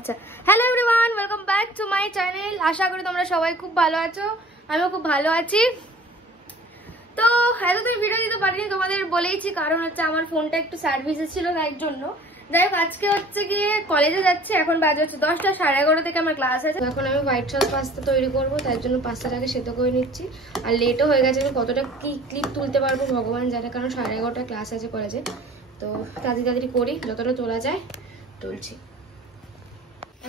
আচ্ছা, hello everyone, welcome back to my channel. আশা করি তোমরা সবাই খুব ভালো আছো, আমিও খুব ভালো আছি। তো এতদিন ভিডিও দিতে পারিনি, তোমাদের বলেইছি, কারণ হচ্ছে আমার ফোনটা একটু সার্ভিসে ছিল তাই জন্য। যাই হোক, আজকে হচ্ছে গিয়ে কলেজে যাচ্ছি, এখন বাজে হচ্ছে 10টা, 11:30 থেকে আমার ক্লাস আছে। এখন আমি হোয়াইট সস পাস্তা তৈরি করবো, তার জন্য পাস্তাটাকে সেদ্ধ করে নিচ্ছি। আর লেটও হয়ে গেছে, আমি কতটা কি ক্লিপ তুলতে পারবো ভগবান জানে, কারণ 11:30 ক্লাস আছে কলেজে। তো তাড়াতাড়ি করি, যতটা তোলা যায় তুলছি।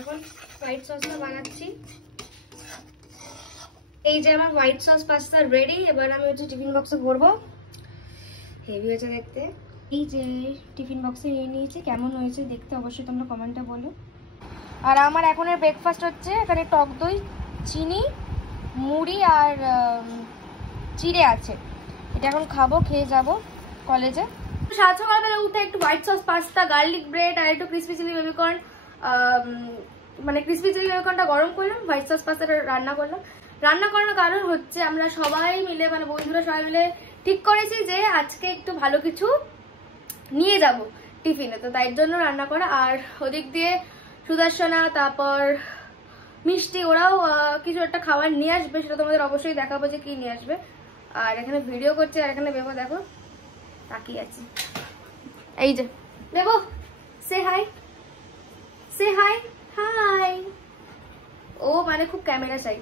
এখন হোয়াইট সসটা বানাচ্ছি। এই যে আমার হোয়াইট সস পাস্তা রেডি। এবার আমি হচ্ছে টিফিন বক্সে ভরবো। হেভি হয়েছে দেখতে। এই যে টিফিন বক্সে নিয়ে নিয়েছি, কেমন হয়েছে দেখতে অবশ্যই তোমরা কমেন্টে বলো। আর আমার এখনের ব্রেকফাস্ট হচ্ছে এখানে টক দই, চিনি, মুড়ি আর চিড়ে আছে। এটা এখন খাবো, খেয়ে যাব কলেজে। সাত সকালবেলা উঠে একটু white sauce pasta, garlic bread আর একটু ক্রিসপি চিলি বেবিকর্ন, মানে ক্রিসপি চিলি বেবিকর্নটা গরম করলাম, হোয়াইট সস পাস্তাটা রান্না করলাম। রান্না করার কারণ হচ্ছে আমরা সবাই মিলে, মানে বন্ধুরা সবাই মিলে ঠিক করেছি যে আজকে একটু ভালো কিছু নিয়ে যাব টিফিনে, তো তাই জন্য রান্না করা। আর ওদিক দিয়ে সুদর্শনা, তারপর মিষ্টি, ওরাও কিছু একটা খাবার নিয়ে আসবে, সেটা তোমাদের অবশ্যই দেখাবো যে কি নিয়ে আসবে। আর এখানে ভিডিও করছে, আর এখানে বেবো দেখো তাকিয়ে আছি। এই যে বেবো, সে হাই, সে হাই, হাই। ও মানে খুব ক্যামেরা চাই।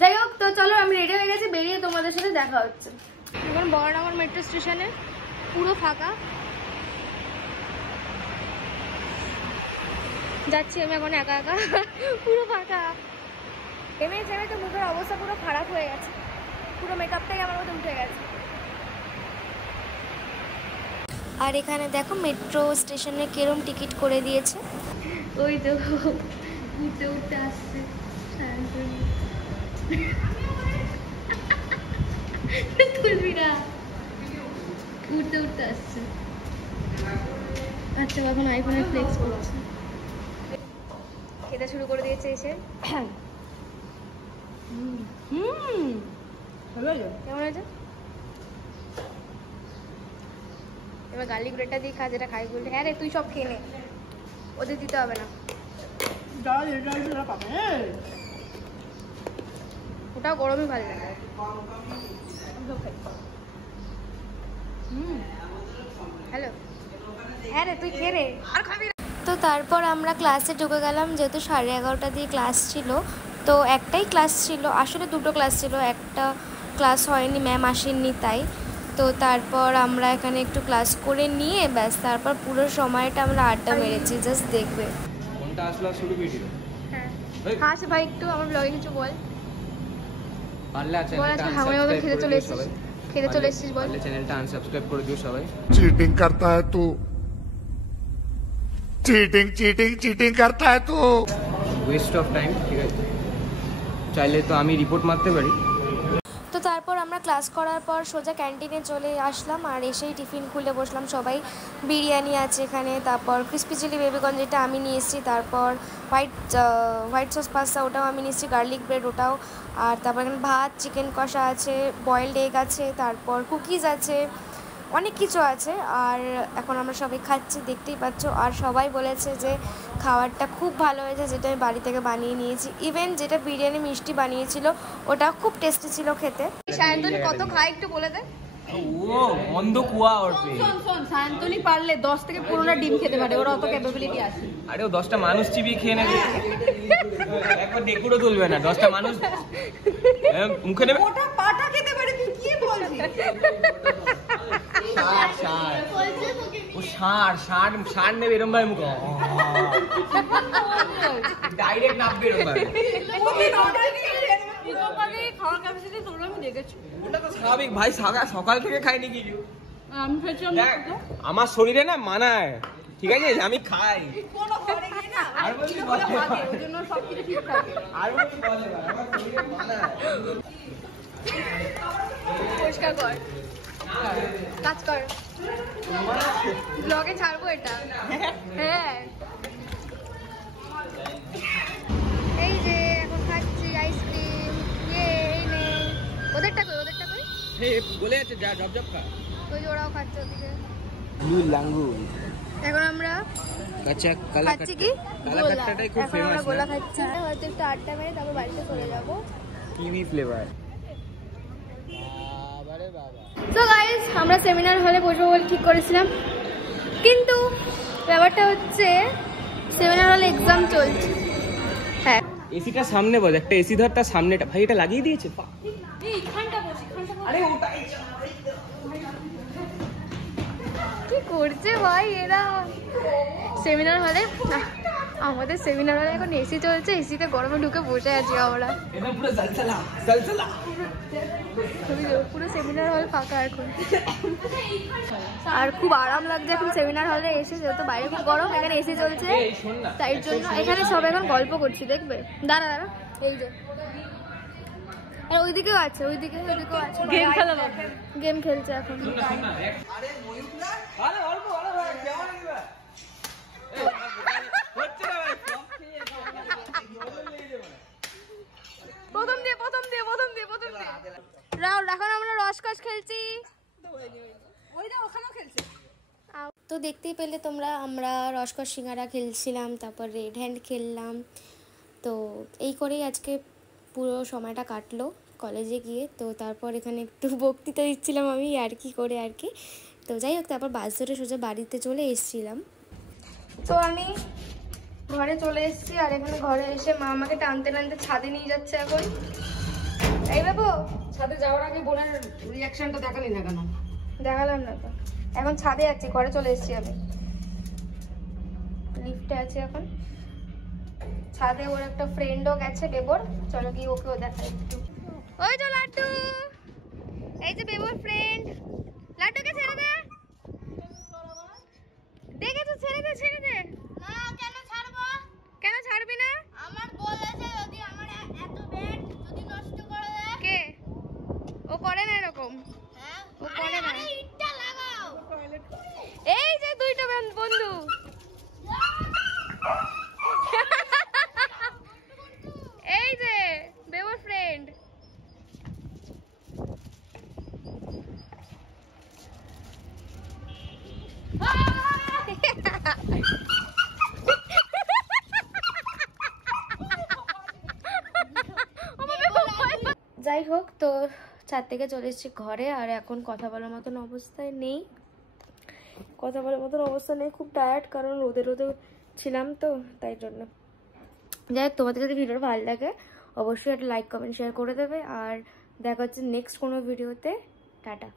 যাই হোক, তো চলো আমি রেডি হয়ে গেছি, বেরিয়ে তোমাদের সাথে দেখা হচ্ছে। এখন বড়নগর মেট্রো স্টেশনে পুরো ফাঁকা, যাচ্ছি আমি এখন একা একা, পুরো ফাঁকা। এমএ তো মুখের অবস্থা পুরো খারাপ হয়ে গেছে, পুরো মেকআপটাই আমার মধ্যে উঠে গেছে। আর এখানে দেখো মেট্রো স্টেশনে কিরম টিকিট করে দিয়েছে। ওই তো উঠতে উঠতে আসছে, তুলবি না, উঠতে উঠতে আসছে। আচ্ছা, এখন আইফোনের ফ্লেক্স করছে, খেতে শুরু করে দিয়েছে এসে। কেমন হয়েছে? এবার গার্লিক ব্রেডটা দিয়ে খা, যেটা খাই বললি। হ্যাঁ রে, তুই সব খেয়ে নে, ওদের দিতে হবে না। ওটাও গরমই ভালো লাগে। হ্যালো, হ্যাঁ রে, তুই খেয়ে রে, আর খাবি না। তো তারপর আমরা ক্লাসে ঢুকে গেলাম, যেহেতু 11:30 দিয়ে ক্লাস ছিল। তো একটাই ক্লাস ছিল, আসলে দুটো ক্লাস ছিল, একটা ক্লাস হয়নি, ম্যাম আসেননি তাই। তো তারপর আমরা এখানে একটু ক্লাস করে নিয়ে ব্যাস, তারপর পুরো সময়টা আমরা আড্ডা মেরেছি, জাস্ট দেখবে। কোনটা আসলো শুরু ভিডিও? হ্যাঁ হ্যাঁ ভাই, একটু আমার ব্লগে কিছু বল। পারলে চ্যানেলটা সাবস্ক্রাইব খেতে চলে এসেছিস, খেতে চলে এসেছিস, বল। পারলে চ্যানেলটা আনসাবস্ক্রাইব করে দিও সবাই। चीटिंग करता है तू, चीटिंग चीटिंग चीटिंग करता है तू। ওয়েস্ট অফ টাইম, ঠিক আছে? চাইলে তো আমি রিপোর্ট মারতে পারি। তো তারপর আমরা ক্লাস করার পর সোজা ক্যান্টিনে চলে আসলাম, আর এসেই টিফিন খুলে বসলাম সবাই। বিরিয়ানি আছে এখানে, তারপর ক্রিসপি চিলি বেবিকর্ন যেটা আমি নিয়ে এসেছি, তারপর হোয়াইট সস পাস্তা ওটাও আমি নিয়ে এসেছি, গার্লিক ব্রেড ওটাও, আর তারপর এখানে ভাত, চিকেন কষা আছে, বয়েলড এগ আছে, তারপর কুকিজ আছে, অনেক কিছু আছে। আর এখন আমরা সবাই খাচ্ছি, দেখতেই পাচ্ছ। আর সবাই বলেছে যে খাবারটা খুব ভালো হয়েছে, যেটা আমি বাড়ি থেকে বানিয়ে নিয়েছি। ইভেন যেটা বিরিয়ানি মিষ্টি বানিয়েছিল ওটা খুব টেস্টি ছিল খেতে। সায়ন্তনী কত খায় একটু বলে দে। ও বন্ধ কুয়া ওর পে। শোন, সায়ন্তনী পারলে 10 থেকে 15টা ডিম খেতে পারে, ওরা অত ক্যাপাবিলিটি আছে। আরে ও 10টা মানুষ চিবিয়ে খেয়ে নেবে, একবার ডেকুরও তুলবে না। 10টা মানুষ মুখে নেবে। ওটা পাটা খেতে পারে, তুই কি বলছিস? ও ষাঁড় নেবে এরম ভাবে মুখে, ডাইরেক্ট নামবে এরম ভাবে। খাওয়ার ক্যাপাসিটি তোর আমি দেখেছি। ওটা তো স্বাভাবিক ভাই, সকাল থেকে খাইনি কিছু। আমি খেয়েছিলাম আমার শরীরে না মানায়, ঠিক আছে? আমি খাই। কোনো ঘরে গিয়ে না আর বলছি বলে ওই জন্য সবকিছু ঠিক থাকে। আর বলছি বলে আমার শরীরে মানায়। পরিষ্কার কর, কাজ কর, ব্লগে ছাড়বো এটা। হ্যাঁ, এই যে এখন খাচ্ছি আইসক্রিম। এই নে, ওদেরটা কই, ওদেরটা কই? হে বলে আছে যা জব খা। ওই যে ওরাও খাচ্ছে ওদিকে। ব্লু লাঙ্গুর এখন আমরা কাঁচা খাচ্ছি কি কালাকাট্টাটাই খুব এখন আমরা ফেমাস গোলা না খাচ্ছি হয়তো একটু আড্ডা মেরে তারপর বাড়িতে চলে যাবো। কিউই ফ্লেভার তো গাইস আমরা সেমিনার হলে বসবো বলে ঠিক করেছিলাম, কিন্তু ব্যাপারটা হচ্ছে সেমিনার হলে এক্সাম চলছে। হ্যাঁ এসিটা সামনে বল, একটা এসি ধর তার সামনেটা। ভাই এটা লাগিয়ে দিয়েছে আরে ওটাই কি করছে ভাই এরা সেমিনার হলে। আমাদের সেমিনার হলে এখন এসি চলছে, এসিতে গরমে ঢুকে বসে আছি আমরা। এটা পুরো জলছলা জলছলা। পুরো সেমিনার হল ফাঁকা এখন, আর খুব আরাম লাগছে এখন সেমিনার হলে এসে, যেহেতু বাইরে খুব গরম, এখানে এসি চলছে, তাই জন্য এখানে সব এখন গল্প করছি। দেখবে দাঁড়া দাঁড়া, এই যে আর ওইদিকেও আছে, ওইদিকেও আছে, গেম খেলছে এখন। রাউন্ড এখন আমরা রসকস খেলছি। তো দেখতেই পেলে তোমরা, আমরা রসকস সিঙ্গারা খেলছিলাম, তারপর রেড হ্যান্ড খেললাম। তো এই করেই আজকে পুরো সময়টা কাটলো কলেজে গিয়ে। তো তারপর এখানে একটু বক্তৃতা দিচ্ছিলাম আমি আর কি করে আর কি। তো যাই হোক, তারপর বাস ধরে সোজা বাড়িতে চলে এসেছিলাম। তো আমি ঘরে চলে এসেছি, আর এখানে ঘরে এসে মা আমাকে টানতে টানতে ছাদে নিয়ে যাচ্ছে এখন। এই বাবু, ছাদে যাওয়ার আগে বোনের রিয়াকশনটা দেখালি না কেন? দেখালাম না তো, এখন ছাদে যাচ্ছি, ঘরে চলে এসেছি আমি, লিফটে আছি এখন ছাদে। ওর একটা ফ্রেন্ডও গেছে বেবর, চলো গিয়ে ওকেও দেখাই একটু। ওই তো লাড্ডু, এই যে বেবর ফ্রেন্ড। লাড্ডুকে ছেড়ে দে, দেখেছো? ছেড়ে দে, ছেড়ে দে। না কেন ছাড়বো? কেন ছাড়বি না? আমার বলেছে যদি আমার এত ব্যাট যদি নষ্ট করে দেয়। কে? ও করে না এরকম, হ্যাঁ ও করে না। আরে ইটটা লাগাও। এই যে দুইটা বন্ধু, এই যে বেবর ফ্রেন্ড। যাই হোক, তো ছাদ থেকে চলে এসেছি ঘরে, আর এখন কথা বলার মতন অবস্থায় নেই, খুব টায়ার্ড, কারণ রোদে ছিলাম তো তাই জন্য। যাই হোক, তোমাদের যদি ভিডিওটা ভালো লাগে অবশ্যই একটা লাইক কমেন্ট শেয়ার করে দেবে, আর দেখা হচ্ছে নেক্সট কোনো ভিডিওতে। টাটা।